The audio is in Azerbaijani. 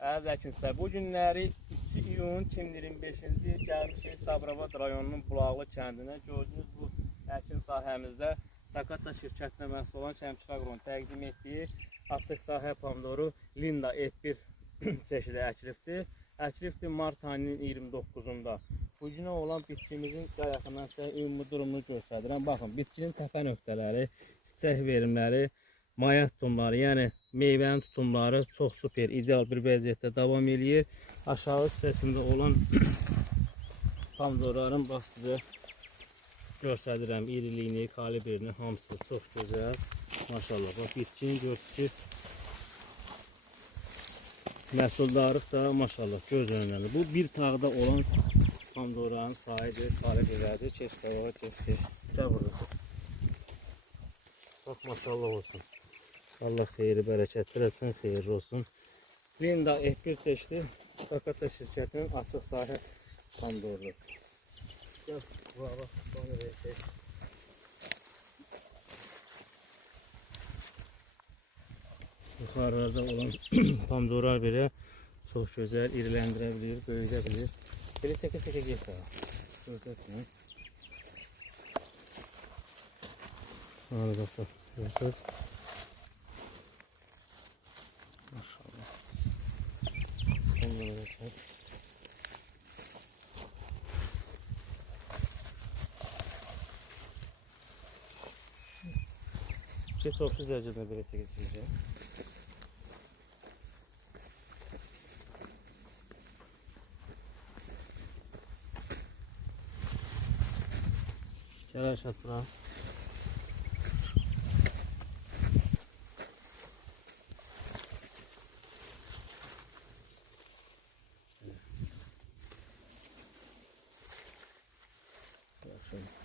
Əziz əkinçilər, bu günləri 2 iyun 2025-ci il gəlmişik Sabirabad rayonunun Bulaqlı kəndinə. Gördüyünüz bu əkin sahəmizdə Sakata şirkətinə məsul olan Şəmkir Aqronun təqdim etdiyi açıq sahə pomidoru Linda F1 çeşidi əkilibdir. Əkilibdir mart ayının 29-unda. Bu günə olan bitkimizin yaxından sizə ümumi durumunu göstərirəm. Baxın, bitkinin təpə nöqtələri, çiçək verimləri, maya tutumları, yəni meyvənin tutumları çox super, ideal bir vəziyyətdə davam edir. Aşağı hissəsində olan pomidorların bax sizə göstərirəm iriliyini, kalibrini, hamısı çox gözəl. Maşallah, bax bitkinin görsün ki, məhsuldarlıq da maşallah göz önündədir. Bu bir tağda olan pomidorların sayıdır, kalibirlərdir. Keç qabağa, keç. Gəl burada. Bax maşallah olsun. Allah xeyri, bərəkətlər etsin, xeyirli olsun. Linda F1 çeşidi Sakata şirkətinin açıq sahə pomidorudur. Gəl, bax, bana verək. Yuxarılarda olan pomidorlar belə çox gözəl iriləndirə bilir, böyüdə bilir. Belə çəkə-çəkə getək. Gördək. Hadi bakalım. Gördük. Maşallah. Onlara da çək. Ketopsuz dərəcədə belə çəkəcəyəm. Gəl aşağı bura. Şöyle.